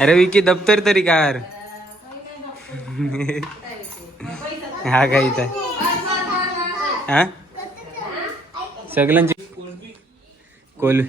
अरे विकी दप्तर तरी कार हा काय इथं? हा? सगळ्यांची कोल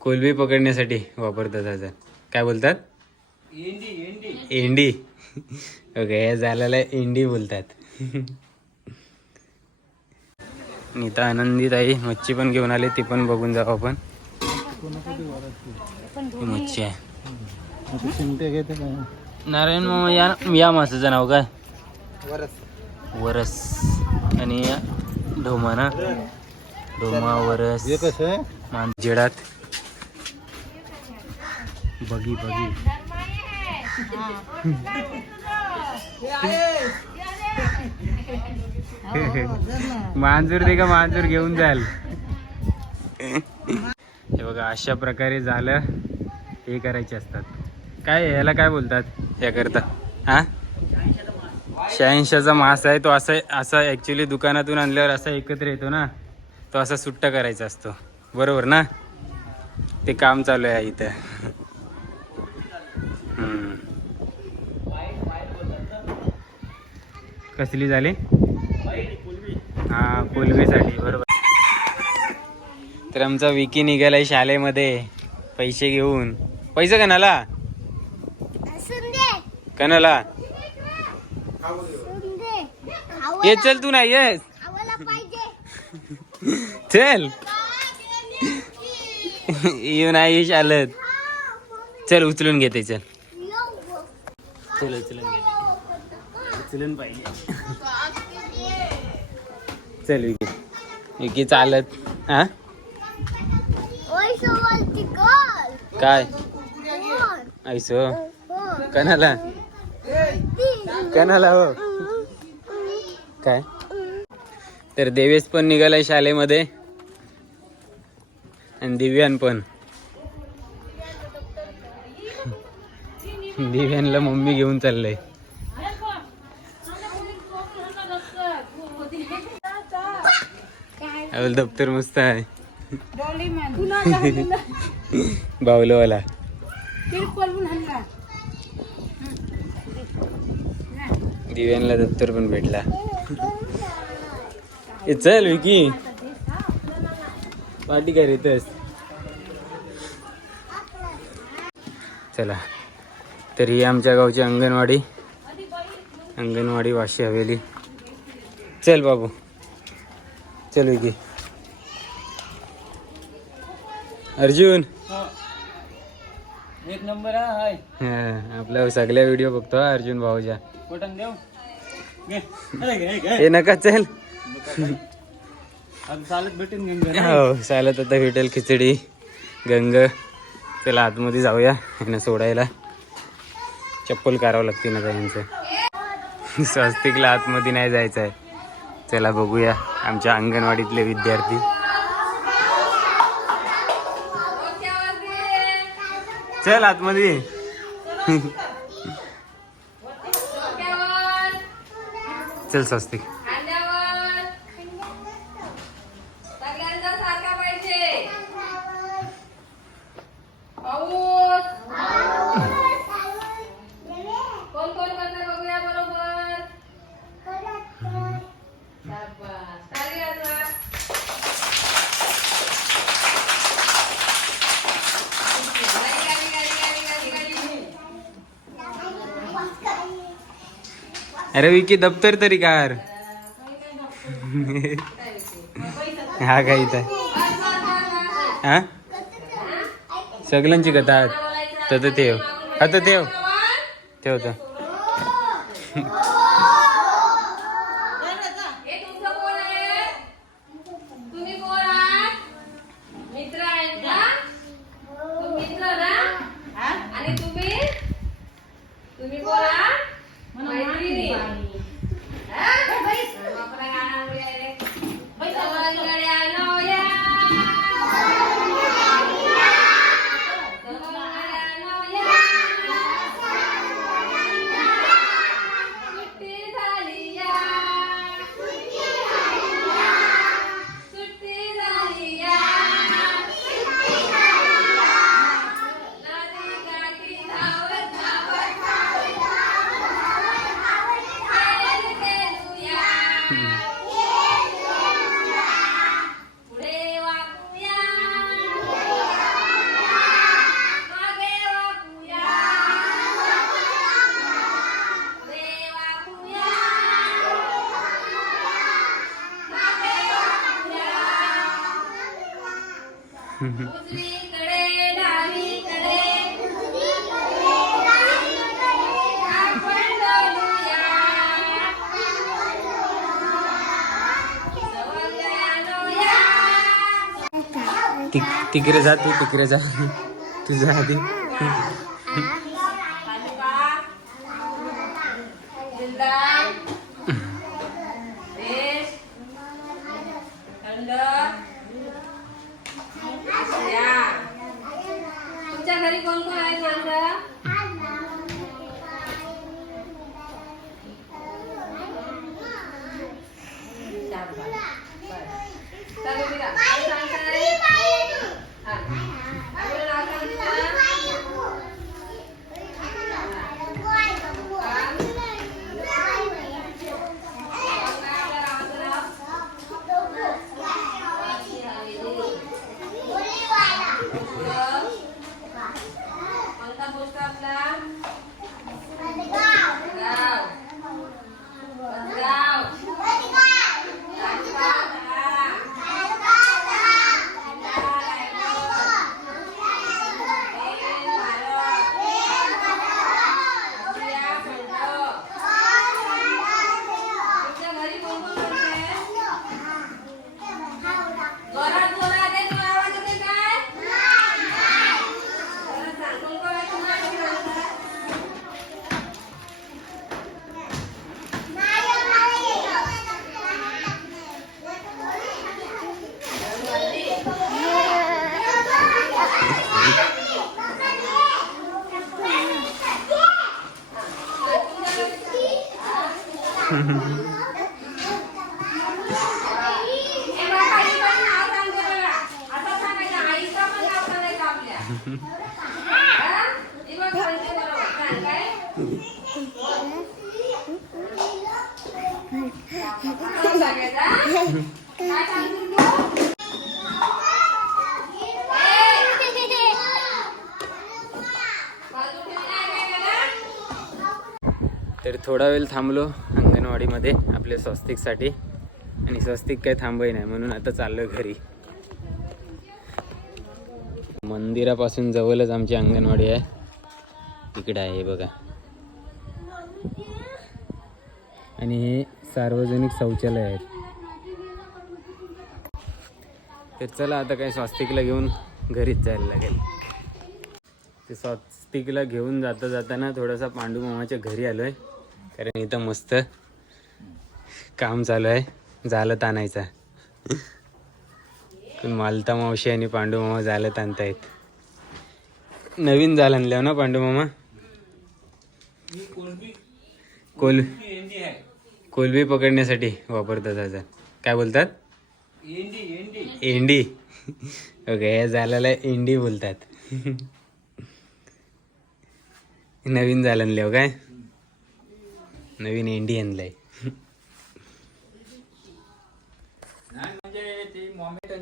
कोलबी पकडण्यासाठी वापरतात आता. काय बोलतात? एंडी. ओके या झालेला एंडी बोलतात. नीता आनंदित आहे मच्छी पण घेऊन आली ती पण बघून जाऊ आपण. मच्छी आहे. नारायण मामा या या मासाचं नाव काय? वरस. आणि या ढोमा ना ढोमा वरस. कसं आहे? मांजेडात बगी बगी. मांजूर दे का मांजूर घेऊन जाल हे बघा अशा प्रकारे झालं. हे करायचे असतात. काय याला काय बोलतात? याकरता. हा? शहाऐंशाचा मास आहे तो असं असा ॲक्च्युली दुकानातून आणल्यावर असा एकत्र येतो ना तो असा सुट्टा करायचा असतो. बरोबर ना? ते काम चालू आहे इथं. कसली झाली? हा कोलबीसाठी बरोबर. तर आमचा विकी निघालाय शाळेमध्ये पैसे घेऊन. पैसे कणाला कणाला ये चल तू नाही येस चल. येऊ नाही चालत चल उचलून घेते चल. चल उचलून घेते उचलून पाहिजे. चल विकी विकी चालत. हा? काय? ऐसो कणाला कणाला हो. काय? तर देवेश पण निघालाय शाळेमध्ये. आणि दिव्यान पण. दिव्यानला मम्मी घेऊन चाललंय. अवल दप्तर मस्त आहे. बावलवाला. दिव्यांना दप्तर पण भेटला. ए चल विकी. पार्टी काय रेतस चला. तर ही आमच्या गावची अंगणवाडी. अंगणवाडी वाशी हवेली. चल बाबू. चल विकी. अर्जुन. नंबर आहे हा, आपल्या सगळ्या व्हिडिओ बघतो हा अर्जुन भाऊच्या. बटन देऊ? घे. अरे घे, घे. हे नका चल. आता चालत भेटून घेऊन घे. हो चालत आता भेटेल खिचडी गंग. त्याला आतमध्ये जाऊया यांना सोडायला. चप्पल करावं लागते ना यांचं. स्वस्तिकला आतमध्ये नाही जायचं आहे चला बघूया आमच्या अंगणवाडीतले विद्यार्थी. चल आतमध्ये. चल स्वस्तिक अरे विकी दप्तर तरी कार हा काय इथं? हा? सगळ्यांची कथा तर ठेव. आता ठेव. ठेवतो तिकडे जा तू तिकडे जा. तुझा आधी पादुका. दिलदार. रेश. थंड. या. तुमच्या घरी कोण कोण आहे सांगा चालू बिरा. काय सांगताय? हा. आपलं नाव सांगता? कोणता पोस्ट आपला गाव गाव तुमच्या घरी कोण कोण राहते? जोरात जोरात आहे, तुला आवाज येते काय? जोरात सांग, कोण कोण आहे तुमच्या घरी राहतात? ए बाबा, आई पण नाव सांगते बघा. असं सांगायचं, आईचं पण नाव सांगायचं आपल्या. हा? ही बघ सांगते बरोबर. सांग काय? नाव सांगायचं, हा? काय सांगशील तू? ए, बाजू ठेवली आहे काय त्याला? तर थोडा वेळ थांबलो अंगणवाडीमध्ये आपल्या स्वस्तिकसाठी. आणि स्वस्तिक काही थांबही नाही म्हणून आता चाललो घरी. मंदिरापासून जवळच आमची अंगणवाडी आहे. तिकडे आहे बघा. आणि हे सार्वजनिक शौचालय आहेत. तर चला आता काही स्वस्तिकला घेऊन घरीच जायला लागेल. ते स्वस्तिकला घेऊन जाता जाताना थोडासा पांडू मामाच्या घरी आलोय. कारण इथं मस्त काम चालू आहे. झालं ताणायचं. पण मालता मावशी आणि पांडू मामा जालत आणतायत नवीन जाल आणल्यावर ना पांडू मामा? कोल कोलबी पकडण्यासाठी वापरतात आता काय बोलतात? एंडी. ओके या जालाला एंडी बोलतात. नवीन जाल आणलं काय? नवीन एंडी आणलंय नाही म्हणजे ती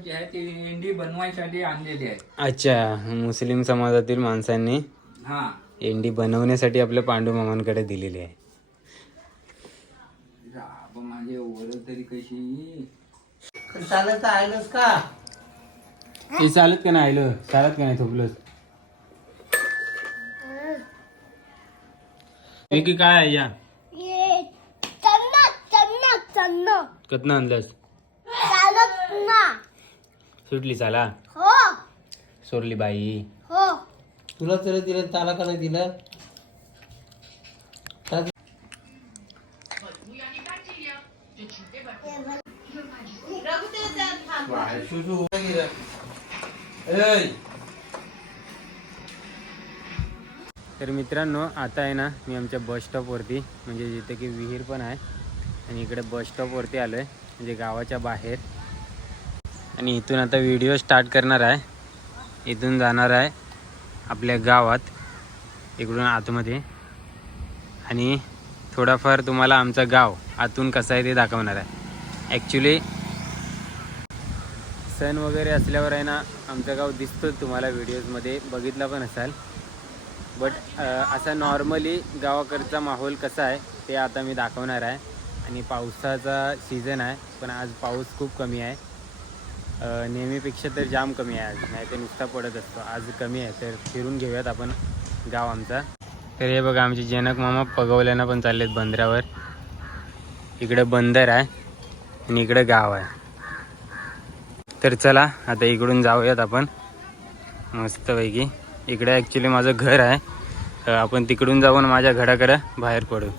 मॉमेटनची आहे ती एंडी बनवायसाठी आणलेली आहे अच्छा मुस्लिम समाजातील माणसांनी हा. एंडी बनवण्यासाठी आपल्या पांडू मामांकडे दिलेली आहे. राब माझे ओरल तरी कशी? चालत आलंस का? हे चालत का नाही आलं चालत का नाही थोपलंच हे की काय आहे या? ये चन्ना चन्ना चन्ना. कतना आणलंस? चालत ना. सुटली चाला हो. सोडली बाई. हो. तुला तरी दिलं त्याला का नाही दिलं? तर मित्रांनो आता आहे ना मी आमच्या बस स्टॉपवरती म्हणजे जिथे की विहीर पण आहे आणि इकडे बस स्टॉपवरती आलो आहे म्हणजे गावाच्या बाहेर. आणि इथून आता व्हिडिओ स्टार्ट करणार आहे. इथून जाणार आहे आपल्या गावात इकडून आतमध्ये. आणि थोडाफार तुम्हाला आमचं गाव आतून कसं आहे ते दाखवणार आहे. ॲक्च्युली सण वगैरे असल्यावर आहे ना आमचं गाव दिसतोच तुम्हाला व्हिडिओजमध्ये बघितला पण असाल. बट असा नॉर्मली गावाकडचा माहोल कसा आहे ते आता मी दाखवणार आहे. आणि पावसाचा सीझन आहे पण आज पाऊस खूप कमी आहे. नेहमीपेक्षा तर जाम कमी आहे आज. नाही तर नुसता पडत असतो. आज कमी आहे तर फिरून घेऊयात आपण गाव आमचा. तर हे बघा आमचे जनक मामा पगवल्यानं पण चाललेत बंदरावर. इकडं बंदर आहे आणि इकडं गाव आहे. तर चला आता इकडून जाऊयात आपण. मस्तपैकी. इकडे ॲक्च्युली माझं घर आहे. आपण तिकडून जाऊन माझ्या घराकडं बाहेर पडू.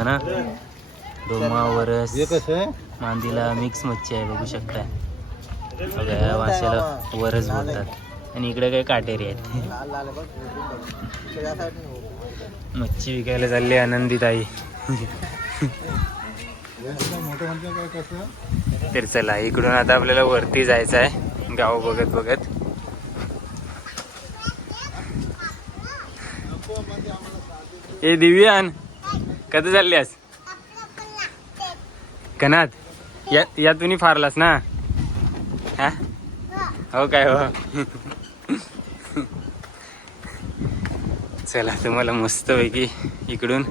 ढोमा ना ढोमा वरस मांदीला मिक्स मच्छी आहे बघू शकता बघा या माशाला वरस बोलतात. आणि इकडे काही काटेरी आहेत. मच्छी विकायला चालली आनंदित आई तर चला इकडून आता आपल्याला वरती जायचं आहे गाव बघत बघत. ए दिव्यान. कधी चालल्यास कनात या या तुम्ही फारलास ना? हा? हो काय हो. चला तुम्हाला मस्तपैकी इकडून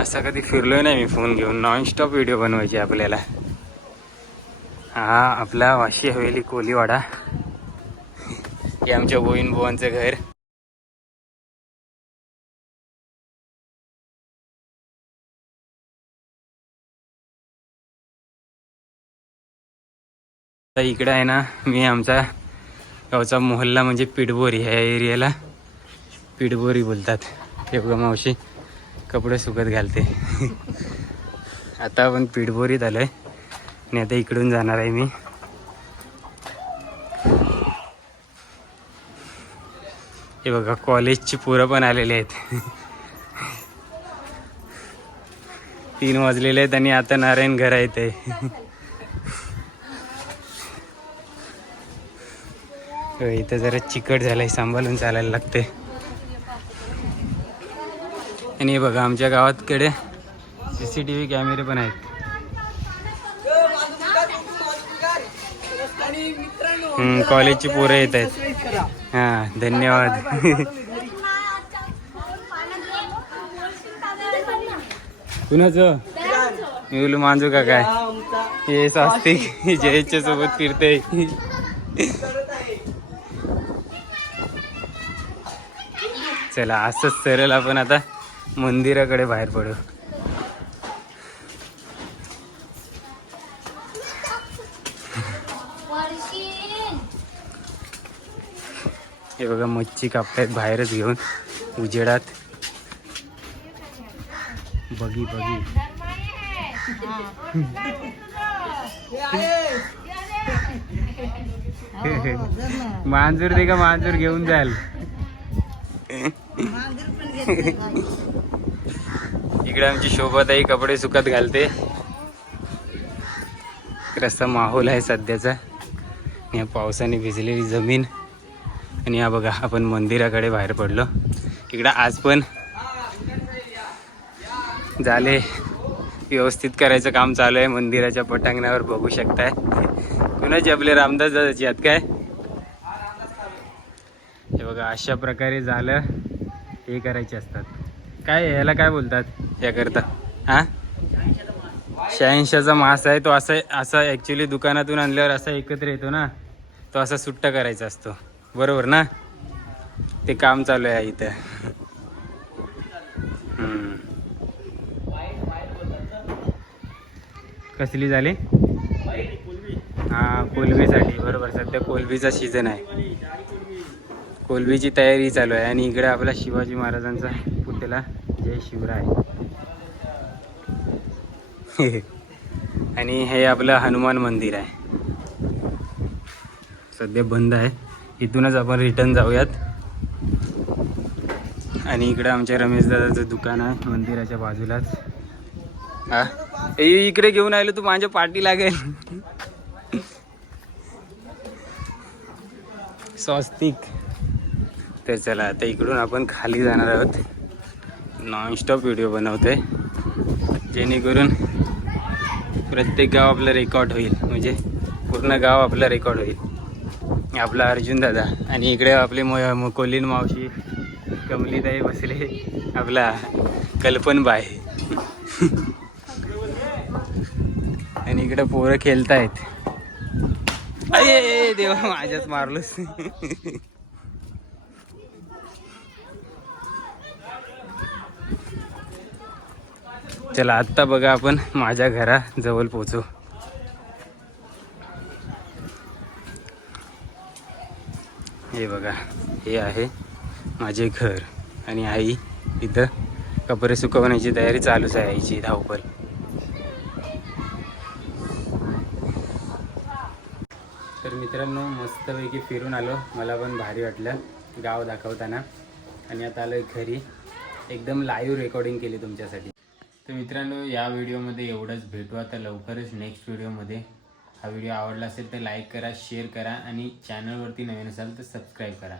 असा कधी फिरलोय नाही मी फोन घेऊन. नॉनस्टॉप व्हिडिओ बनवायचे आपल्याला. हा आपला वाशी हवेली कोलीवाडा. हे आमच्या गोविंद बुवांचं घर. तर इकडं आहे ना मी आमचा गावचा मोहल्ला म्हणजे पिडबोरी ह्या एरियाला पिडबोरी बोलतात. हे बघा मावशी कपडे सुकत घालते. आता आपण पिडबोरीत आहे आणि आता इकडून जाणार आहे मी. हे बघा कॉलेजची पोरं पण आलेली आहेत. तीन वाजलेले आहेत आणि आता नारायण घर आहे. ते इथं जरा चिकट झालंय सांभाळून चालायला लागते आणि हे बघा आमच्या गावातकडे सी सी टी व्ही कॅमेरे पण आहेत. कॉलेजची पोरं येत आहेत. हां धन्यवाद. कुणाचं? मी मांजू का काय हे सास्तिक जयच्या सोबत फिरते चला असंच सरळ आपण आता मंदिराकडे बाहेर पडू. हे बघा मच्छी कापतायत बाहेरच घेऊन उजेडात. बघी बघी. मांजूर दे का मांजूर घेऊन जाल इकडे आमची शोभाताई कपडे सुकत घालते. रस्ता माहोल आहे सध्याचा. या पावसाने भिजलेली जमीन. आणि या बघा आपण मंदिराकडे बाहेर पडलो. इकडं आज पण झाले. व्यवस्थित करायचं काम चालू आहे. मंदिराच्या पटांगणावर बघू शकताय. कुणाची आपले रामदास दादाची आहेत काय? हे बघा अशा प्रकारे झालं. हे करायचे असतात. काय याला काय बोलतात? याकरता. हां? शहाऐंशाचा मास आहे तो असा असा ॲक्च्युली दुकानातून आणल्यावर असा एकत्र येतो ना तो असा सुट्टा करायचा असतो. बरोबर ना? ते काम चालू आहे इथं. कसली झाली? हा कोलबीसाठी. बरोबर सध्या कोलबीचा सीझन आहे. कोलबीची तयारी चालू आहे आणि इकडे आपला शिवाजी महाराजांचा पुतला जय शिवराय. आणि हे आपलं हनुमान मंदिर आहे. सध्या बंद आहे. इथूनच आपण रिटर्न जाऊयात. आणि इकडं आमच्या रमेश दादाचं दुकान आहे मंदिराच्या बाजूलाच. हा? इकडे घेऊन आलो तू माझ्या पाठी लागेल. स्वस्तिक. तर चला आता इकडून आपण खाली जाणार आहोत. नॉनस्टॉप व्हिडिओ बनवतोय. जेणेकरून प्रत्येक गाव आपलं रेकॉर्ड होईल. म्हणजे पूर्ण गाव आपलं रेकॉर्ड होईल. आपला अर्जुन दादा आणि इकडे आपले म कोलीन मावशी कमलीताई बसले. आपला कल्पन बाय आणि इकडे पोरं खेळतायत. अये देवा माझ्याच मारलोस. चला आत्ता बघा आपण माझ्या घराजवळ पोचू हे बघा हे आहे माझे घर आणि आई इथं कपडे सुकवण्याची तयारी चालूच आहे आईची धावपल तर मित्रांनो मस्तपैकी फिरून आलो. मला पण भारी वाटलं गाव दाखवताना. आणि आता आलो घरी. एकदम लाईव्ह रेकॉर्डिंग केली तुमच्यासाठी. तर मित्रांनो या व्हिडिओमध्ये एवढंच. भेटू आता लवकरच नेक्स्ट व्हिडिओमध्ये. हा व्हिडिओ आवडला असेल तर लाईक करा शेअर करा आणि चॅनलवरती नवीन असाल तर सबस्क्राईब करा.